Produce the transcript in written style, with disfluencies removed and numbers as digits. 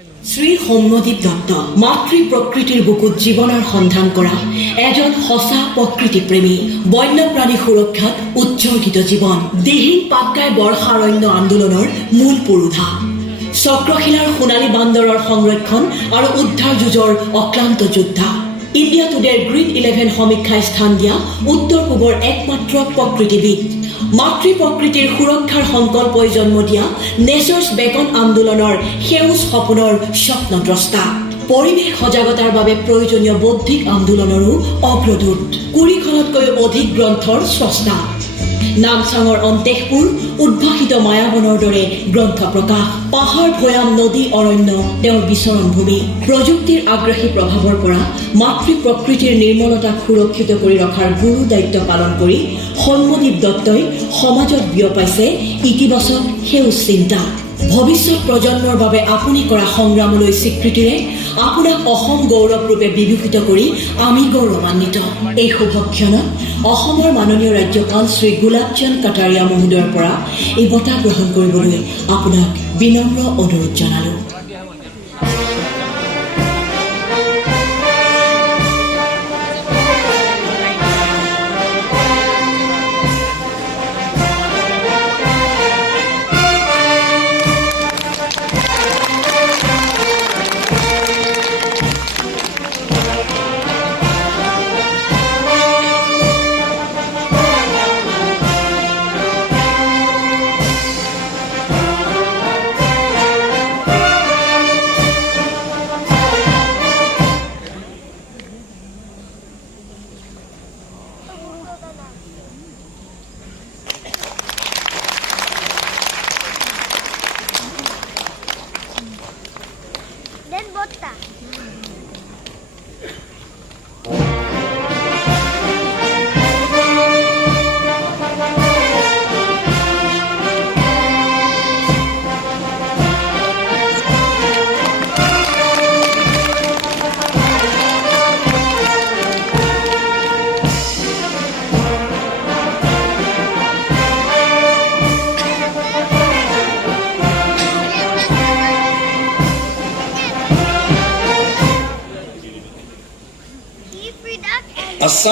শ্ৰী সৌম্যদীপ দত্ত মাতৃ প্ৰকৃতিৰ বুকুত জীৱনৰ সন্ধান কৰা এজন সঁচা প্ৰকৃতিপ্ৰেমী বন্যপ্ৰাণী সুৰক্ষাত উৎসৰ্গিত জীৱন দিহিং পাটকাই বৰ্ষাৰণ্য আন্দোলনৰ মূল পুৰোধা চক্ৰশিলাৰ সোণালী বান্দৰৰ সংৰক্ষণ আৰু উদ্ধাৰ যুঁজৰ অক্লান্ত যোদ্ধা ইণ্ডিয়া টুডেৰ গ্ৰীণ 11 সমীক্ষাই স্থান দিয়া উত্তৰ পূবৰ একমাত্ৰ প্ৰকৃতিবিদ মাতৃ প্ৰকৃতিৰ সুৰক্ষাৰ সংকল্পই জন্ম দিয়া নেচাৰ্ছ বেকন আন্দোলনৰ সেউজ সপোনৰ স্বপ্নদ্ৰষ্টা পৰিৱেশ সজাগতাৰ বাবে প্ৰয়োজনীয় বৌদ্ধিক আন্দোলনৰো অগ্ৰদূত 20খনতকৈ অধিক গ্ৰন্থৰ স্ৰষ্টা নামচাঙৰ অন্তেশপুৰ উদ্ভাসিত মায়াবনৰ দৰে গ্ৰন্থ প্ৰকাশ পাহাৰ ভৈয়াম নদী অৰণ্য তেওঁৰ বিচৰণ ভূমি প্ৰযুক্তিৰ আগ্ৰাসী প্ৰভাৱৰ পৰা মাতৃ প্ৰকৃতিৰ নিৰ্মলতাক সুৰক্ষিত কৰি ৰখাৰ গুৰু দায়িত্ব পালন কৰি সৌম্যদীপ দত্তই সমাজত বিয়পাইছে ইতিবাচক সেউজ চিন্তা ভৱিষ্যত প্ৰজন্মৰ বাবে আপুনি কৰা সংগ্ৰামলৈ স্বীকৃতিৰে আপোনাক অসম গৌৰৱ ৰূপে বিভূষিত কৰি আমি গৌৰৱান্বিত এই শুভক্ষণত অসমৰ মাননীয় ৰাজ্যপাল শ্ৰী গুলাবচান্দ কাটাৰিয়া মহোদয়ৰ পৰা এই বঁটা গ্ৰহণ কৰিবলৈ আপোনাক বিনম্ৰ অনুৰোধ জনালোঁ।